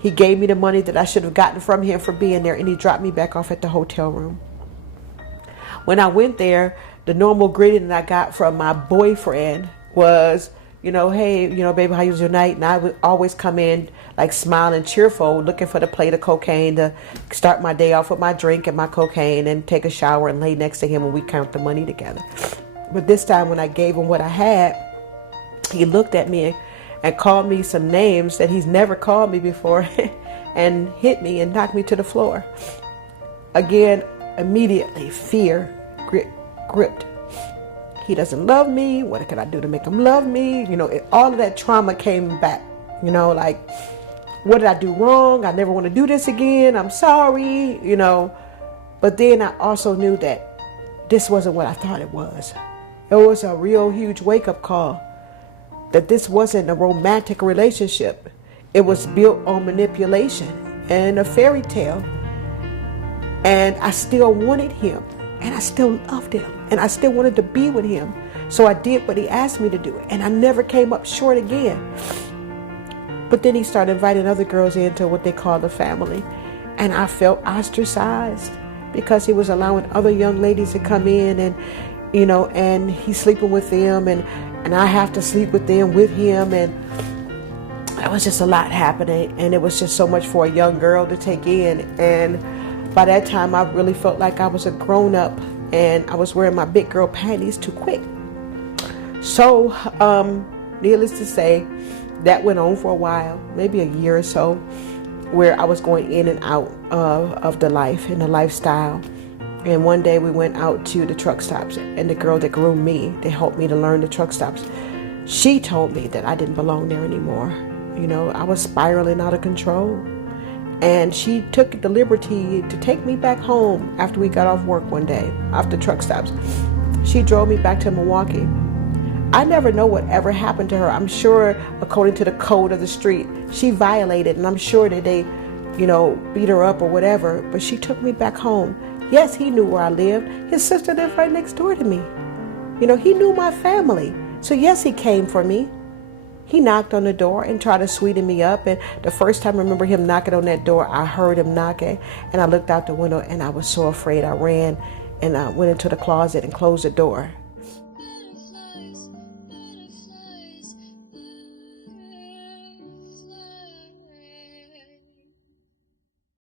He gave me the money that I should have gotten from him for being there, and he dropped me back off at the hotel room. When I went there, the normal greeting that I got from my boyfriend was, hey, baby, how was your night? And I would always come in like smiling, cheerful, looking for the plate of cocaine to start my day off with my drink and my cocaine and take a shower and lay next to him and we count the money together. But this time when I gave him what I had, he looked at me and called me some names that he's never called me before and hit me and knocked me to the floor. Again, immediately fear gripped. He doesn't love me. What can I do to make him love me? All of that trauma came back. Like, what did I do wrong? I never want to do this again. I'm sorry, But then I also knew that this wasn't what I thought it was. It was a real huge wake-up call. That this wasn't a romantic relationship. It was built on manipulation and a fairy tale. And I still wanted him. And I still loved him. And I still wanted to be with him. So I did what he asked me to do. And I never came up short again. But then he started inviting other girls into what they call the family. And I felt ostracized because he was allowing other young ladies to come in and, and he's sleeping with them and I have to sleep with them with him. And it was just a lot happening. And it was just so much for a young girl to take in. And by that time, I really felt like I was a grown up and I was wearing my big girl panties too quick. So, needless to say, that went on for a while, maybe a year or so, where I was going in and out of the life and the lifestyle. And one day we went out to the truck stops, and the girl that groomed me, to help me to learn the truck stops, she told me that I didn't belong there anymore. I was spiraling out of control. And she took the liberty to take me back home after we got off work one day, after truck stops. She drove me back to Milwaukee. I never know whatever happened to her. I'm sure, according to the code of the street, she violated, and I'm sure that they, beat her up or whatever. But she took me back home. Yes, he knew where I lived. His sister lived right next door to me. He knew my family. So yes, he came for me. He knocked on the door and tried to sweeten me up. And the first time I remember him knocking on that door, I heard him knocking. And I looked out the window and I was so afraid. I ran and I went into the closet and closed the door.